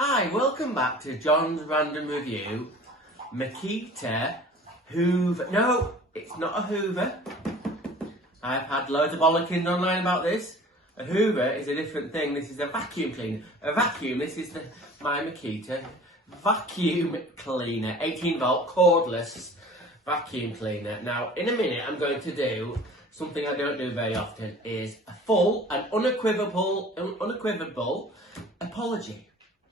Hi, welcome back to John's Random Review. Makita Hoover. No, it's not a Hoover. I've had loads of bollockings online about this. A Hoover is a different thing. This is a vacuum cleaner. A vacuum, this is my Makita vacuum cleaner. 18 volt cordless vacuum cleaner. Now, in a minute, I'm going to do something I don't do very often, is a full and unequivocal apology.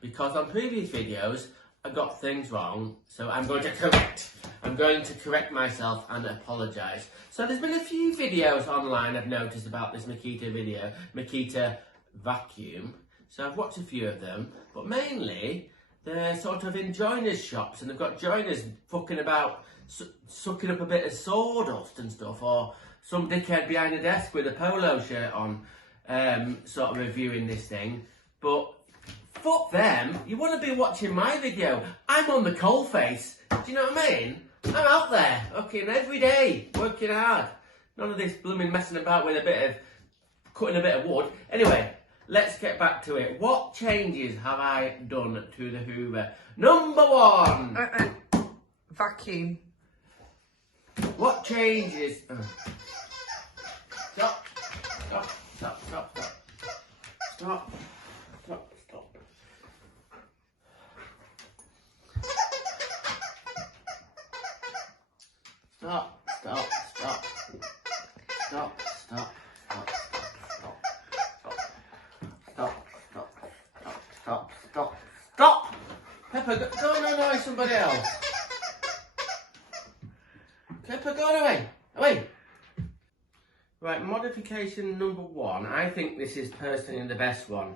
Because on previous videos, I got things wrong, so I'm going to correct myself and apologise. So there's been a few videos online I've noticed about this Makita vacuum. So I've watched a few of them, but mainly they're sort of in joiners shops and they've got joiners fucking about, sucking up a bit of sawdust and stuff, or some dickhead behind a desk with a polo shirt on, sort of reviewing this thing. But fuck them, you want to be watching my video. I'm on the coalface, do you know what I mean? I'm out there, working every day, working hard. None of this blooming messing about with cutting a bit of wood. Anyway, let's get back to it. What changes have I done to the Hoover? Number one. Vacuum. What changes? Stop. Stop. Stop. Stop. Stop. Stop. Stop. Stop. Stop, stop, stop, stop, stop, stop, stop, stop, stop. Pepper, go and annoy somebody else. Pepper, go away, away. Right, modification number one, I think this is personally the best one,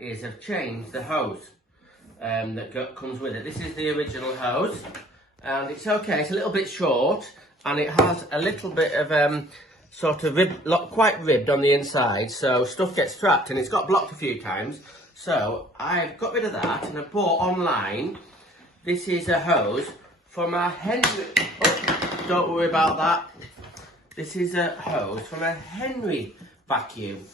is I've changed the hose that comes with it. This is the original hose. And it's okay, it's a little bit short and it has a little bit of sort of quite ribbed on the inside, so stuff gets trapped, and it's got blocked a few times. So I've got rid of that and I bought online. This is a hose from a Henry. Oh, don't worry about that. This is a hose from a Henry vacuum.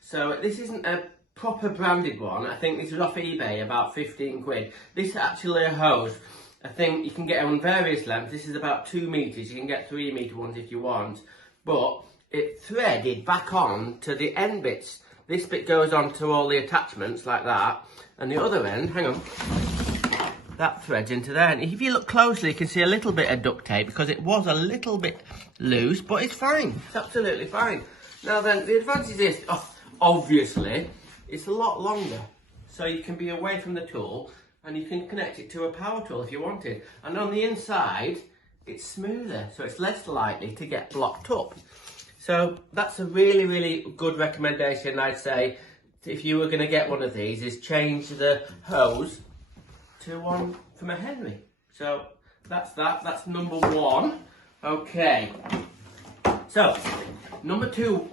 So this isn't a proper branded one. I think this was off eBay, about 15 quid. This is actually a hose. I think you can get on various lengths. This is about 2 meters. You can get 3 meter ones if you want. But it threaded back on to the end bits. This bit goes on to all the attachments like that. And the other end, hang on, that threads into there. And if you look closely, you can see a little bit of duct tape because it was a little bit loose, but it's fine. It's absolutely fine. Now then, the advantage is, obviously, it's a lot longer. So you can be away from the tool, and you can connect it to a power tool if you wanted. And on the inside, it's smoother, so it's less likely to get blocked up. So that's a really, really good recommendation, I'd say, if you were going to get one of these, is change the hose to one from a Henry. So that's that. That's number one. Okay. So, number two.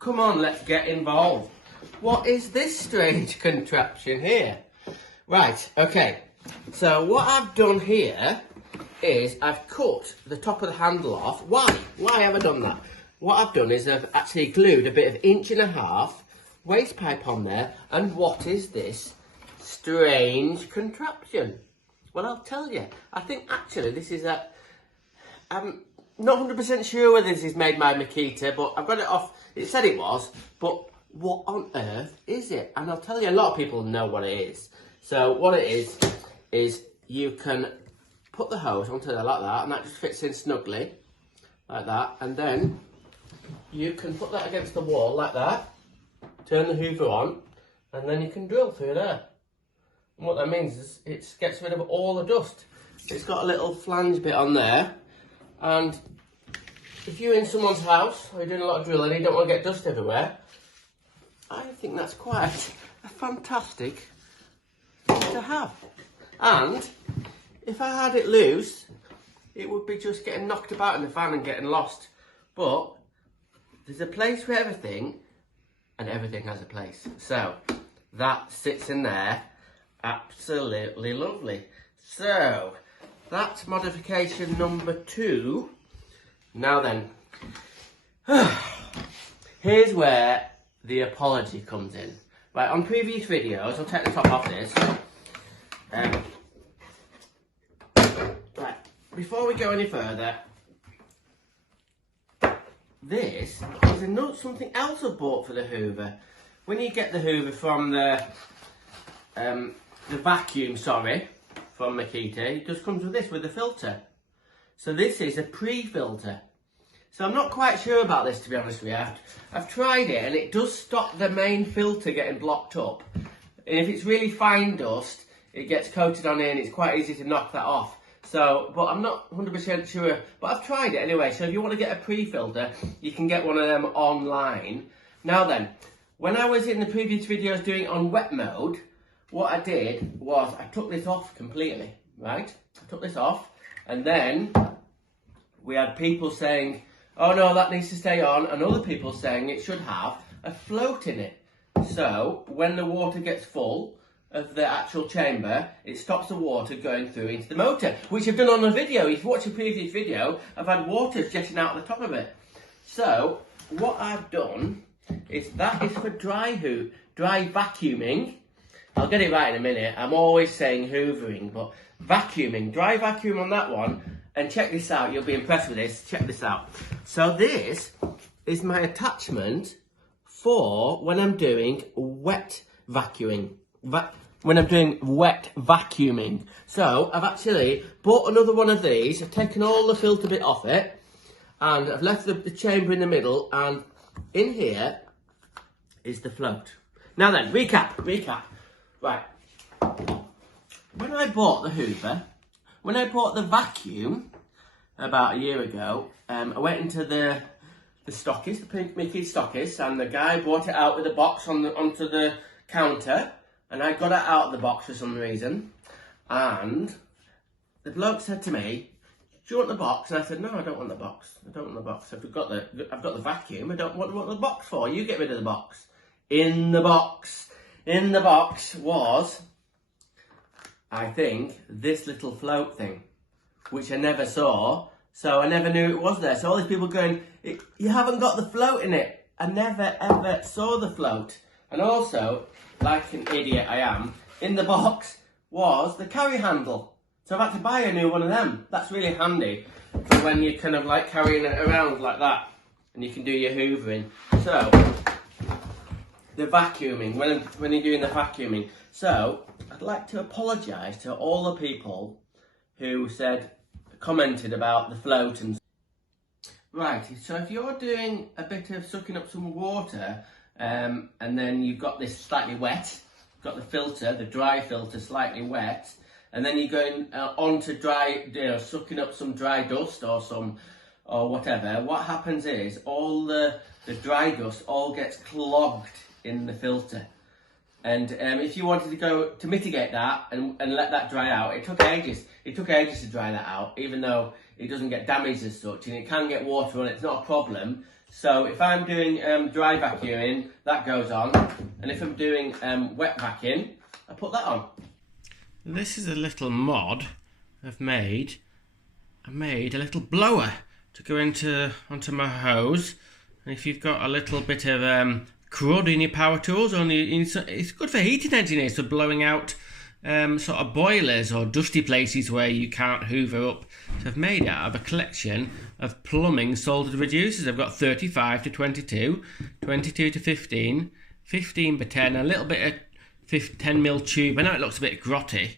Come on, let's get involved. What is this strange contraption here? Right, okay, so what I've done here is I've cut the top of the handle off. Why have I done that? What I've done is I've actually glued a bit of 1.5 inch waste pipe on there. And what is this strange contraption? Well, I'll tell you. I think actually this is I'm not 100% sure whether this is made by Makita, but I've got it off. It said it was, but what on earth is it? And I'll tell you, a lot of people know what it is. So what it is you can put the hose onto there like that, and that just fits in snugly, like that. And then you can put that against the wall like that, turn the Hoover on, and then you can drill through there. And what that means is it gets rid of all the dust. It's got a little flange bit on there, and if you're in someone's house, or you're doing a lot of drilling and you don't want to get dust everywhere, I think that's quite a fantastic to have. And if I had it loose, it would be just getting knocked about in the van and getting lost. But there's a place for everything, and everything has a place. So that sits in there, absolutely lovely. So that's modification number two. Now then, here's where the apology comes in. Right, on previous videos, I'll take the top off this. Right, before we go any further, this is something else I bought for the Hoover. When you get the Hoover from the vacuum, from Makita, it just comes with this, with the filter. So this is a pre-filter. So I'm not quite sure about this, to be honest with you. I've tried it and it does stop the main filter getting blocked up. And if it's really fine dust, it gets coated on here and it's quite easy to knock that off. So, but I'm not 100% sure, but I've tried it anyway. So if you want to get a pre-filter, you can get one of them online. Now then, when I was in the previous videos doing it on wet mode, what I did was I took this off completely, right? I took this off and then we had people saying, oh no, that needs to stay on, and other people saying it should have a float in it. So when the water gets full of the actual chamber, it stops the water going through into the motor, which I've done on the video. If you watch a previous video, I've had water jetting out the top of it. So what I've done is that is for dry vacuuming. I'll get it right in a minute. I'm always saying hoovering, but vacuuming, dry vacuum on that one. And check this out, you'll be impressed with this. Check this out. So this is my attachment for when I'm doing wet vacuuming. When I'm doing wet vacuuming. So I've actually bought another one of these. I've taken all the filter bit off it. And I've left the chamber in the middle. And in here is the float. Now then, recap. Right. When I bought the Hoover, when I bought the vacuum about a year ago, I went into the stockists, the Pink Mickey stockists, and the guy brought it out with a box onto the counter, and I got it out of the box for some reason, and the bloke said to me, do you want the box? And I said, no, I don't want the box. I don't want the box. I've got the vacuum. I don't want the box for. You get rid of the box. In the box was, I think, this little float thing, which I never saw, so I never knew it was there. So all these people going, you haven't got the float in it. I never ever saw the float. And also, like an idiot I am, in the box was the carry handle. So I've had to buy a new one of them. That's really handy for when you're kind of like carrying it around like that and you can do your hoovering. So, the vacuuming, when you're doing the vacuuming. So, I'd like to apologise to all the people who commented about the float and... Right, so if you're doing a bit of sucking up some water and then you've got this slightly wet, got the filter, the dry filter slightly wet, and then you're going on to dry, sucking up some dry dust or whatever, what happens is all the dry dust all gets clogged in the filter. And if you wanted to mitigate that and let that dry out, it took ages. It took ages to dry that out, even though it doesn't get damaged as such, and it can get water on it, it's not a problem. So if I'm doing dry vacuuming, that goes on, and if I'm doing wet vacuum, I put that on. This is a little mod I've made. I made a little blower to go onto my hose, and if you've got a little bit of crud in your power tools, it's good for heating engineers for blowing out sort of boilers or dusty places where you can't hoover up. So I've made it out of a collection of plumbing soldered reducers. I've got 35 to 22, 22 to 15, 15 by 10, a little bit of 10mm tube. I know it looks a bit grotty,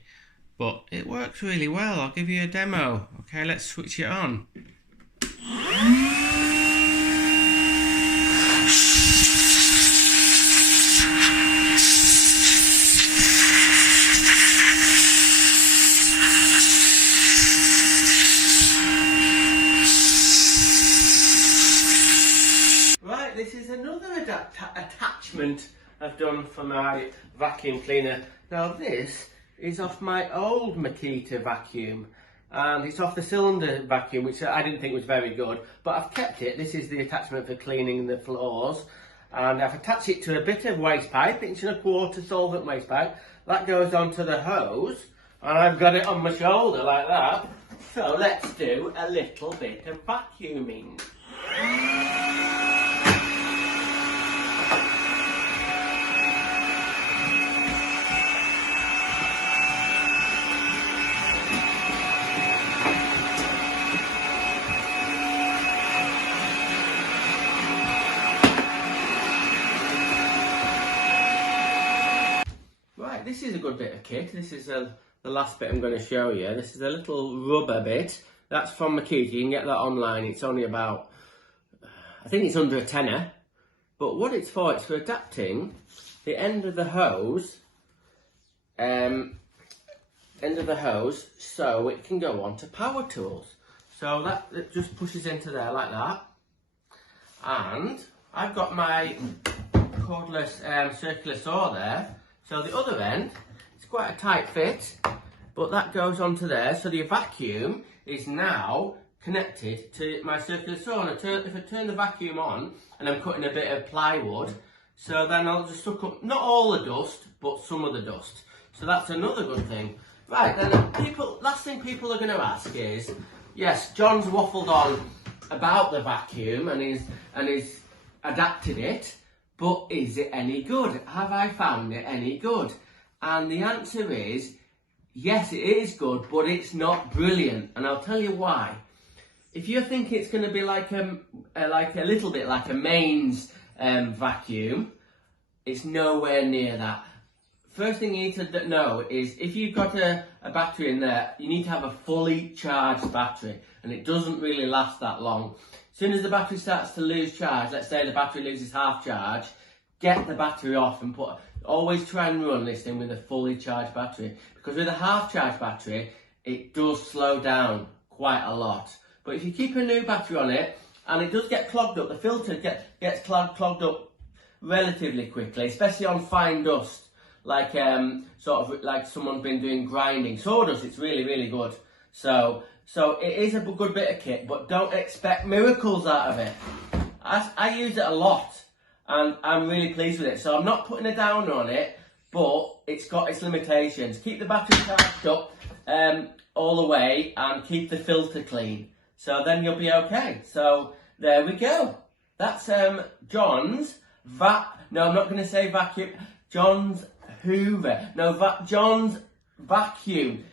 but it works really well. I'll give you a demo. Okay, let's switch it on. This is another attachment I've done for my vacuum cleaner. Now this is off my old Makita vacuum, and it's off the cylinder vacuum, which I didn't think was very good, but I've kept it. This is the attachment for cleaning the floors, and I've attached it to a bit of waste pipe, 1.25 inch solvent waste pipe. That goes onto the hose, and I've got it on my shoulder like that. So let's do a little bit of vacuuming. Right, this is a good bit of kit. This is the last bit I'm going to show you. This is a little rubber bit. That's from Makita. You can get that online. It's only about, I think it's under a tenner. But what it's for adapting the end of the hose, so it can go on to power tools. So that it just pushes into there like that. And I've got my cordless circular saw there. So the other end, it's quite a tight fit, but that goes onto there. So the vacuum is now connected to my circular saw. And if I turn the vacuum on, and I'm cutting a bit of plywood, so then I'll just suck up, not all the dust, but some of the dust. So that's another good thing. Right, then last thing people are going to ask is, yes, John's waffled on about the vacuum and he's adapted it, but is it any good? Have I found it any good? And the answer is, yes, it is good, but it's not brilliant, and I'll tell you why. If you're thinking it's going to be like a little bit like a mains vacuum, it's nowhere near that. First thing you need to know is if you've got a battery in there, you need to have a fully charged battery, and it doesn't really last that long. As soon as the battery starts to lose charge, let's say the battery loses half charge, get the battery off and always try and run this thing with a fully charged battery, because with a half charged battery, it does slow down quite a lot. But if you keep a new battery on it, and it does get clogged up, the filter gets clogged up relatively quickly, especially on fine dust. Like sort of like someone's been doing grinding. Sawdust, it's really, really good. So it is a good bit of kit, but don't expect miracles out of it. I use it a lot, and I'm really pleased with it. So I'm not putting a downer on it, but it's got its limitations. Keep the battery charged up all the way, and keep the filter clean. So then you'll be okay. So there we go. That's John's no, I'm not going to say vacuum. John's Hoover. No, John's vacuum.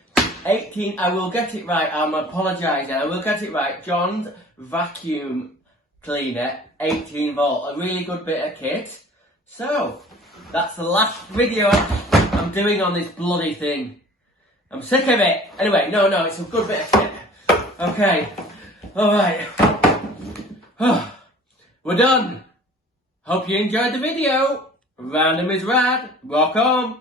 18, I will get it right. I'm apologising. I will get it right. John's vacuum cleaner, 18 volt. A really good bit of kit. So, that's the last video I'm doing on this bloody thing. I'm sick of it. Anyway, no, it's a good bit of kit. Okay. Alright. We're done. Hope you enjoyed the video. Random is rad. Rock on.